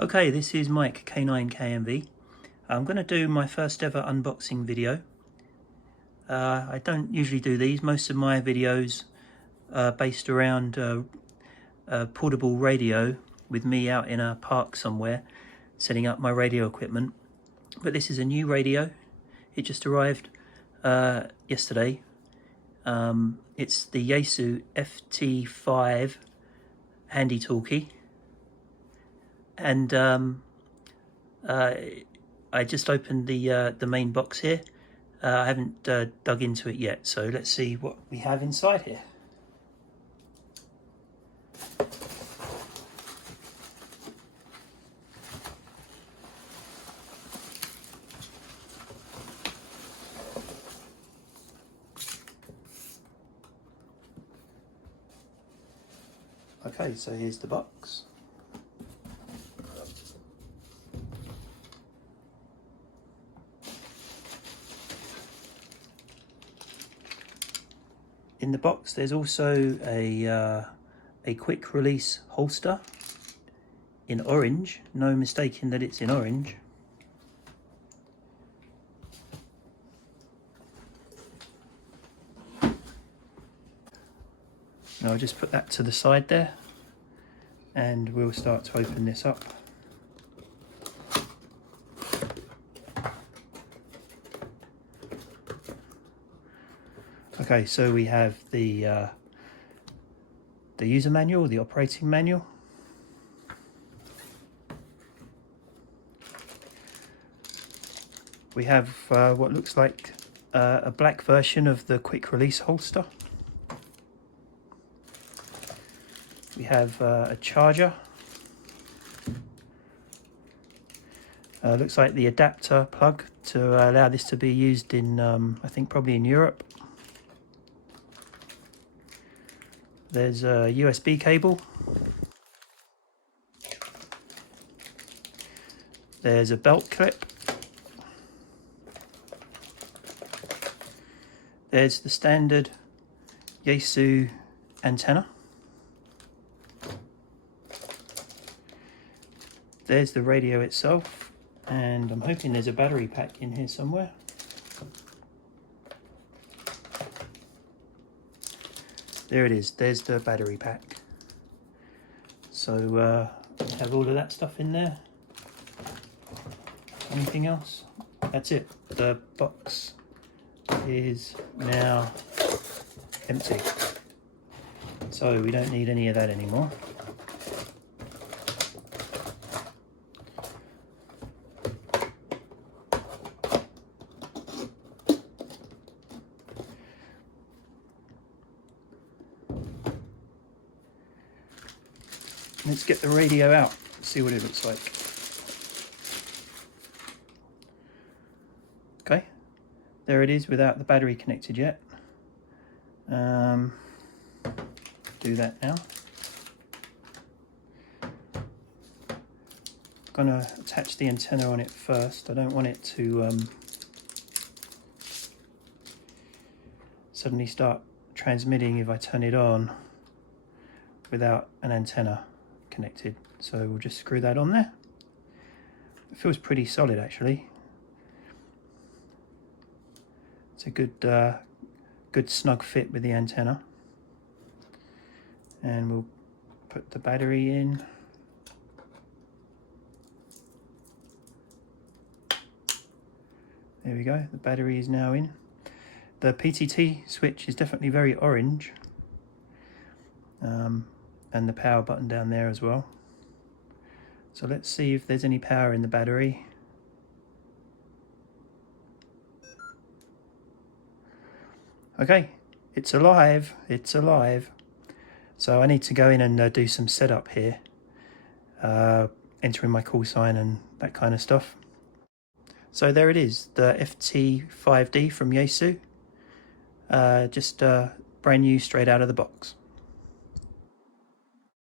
Okay, this is Mike K9KMV. I'm going to do my first ever unboxing video. I don't usually do these. Most of my videos are based around a portable radio with me out in a park somewhere setting up my radio equipment. But this is a new radio. It just arrived yesterday. It's the Yaesu FT5 handy talkie. And I just opened the main box here. I haven't dug into it yet, so let's see what we have inside here. Okay, so here's the box. In the box there's also a quick release holster in orange, no mistaking that it's in orange. Now I'll just put that to the side there and we'll start to open this up. Okay, so we have the user manual, the operating manual. We have what looks like a black version of the quick release holster. We have a charger. Looks like the adapter plug to allow this to be used in, I think probably in Europe. There's a USB cable. There's a belt clip. There's the standard Yaesu antenna. There's the radio itself, and I'm hoping there's a battery pack in here somewhere. There it is, there's the battery pack. So have all of that stuff in there. Anything else? That's it. The box is now empty. So we don't need any of that anymore. Let's get the radio out, see what it looks like. Okay, there it is without the battery connected yet. Do that now. I'm gonna attach the antenna on it first. I don't want it to suddenly start transmitting if I turn it on without an antenna connected, so we'll just screw that on there. It feels pretty solid actually. It's a good snug fit with the antenna, and we'll put the battery in. There we go, the battery is now in. The PTT switch is definitely very orange. And the power button down there as well. So let's see if there's any power in the battery. Okay, it's alive, it's alive. So I need to go in and do some setup here. Entering my call sign and that kind of stuff. So there it is, the FT5D from Yaesu. Just brand new, straight out of the box.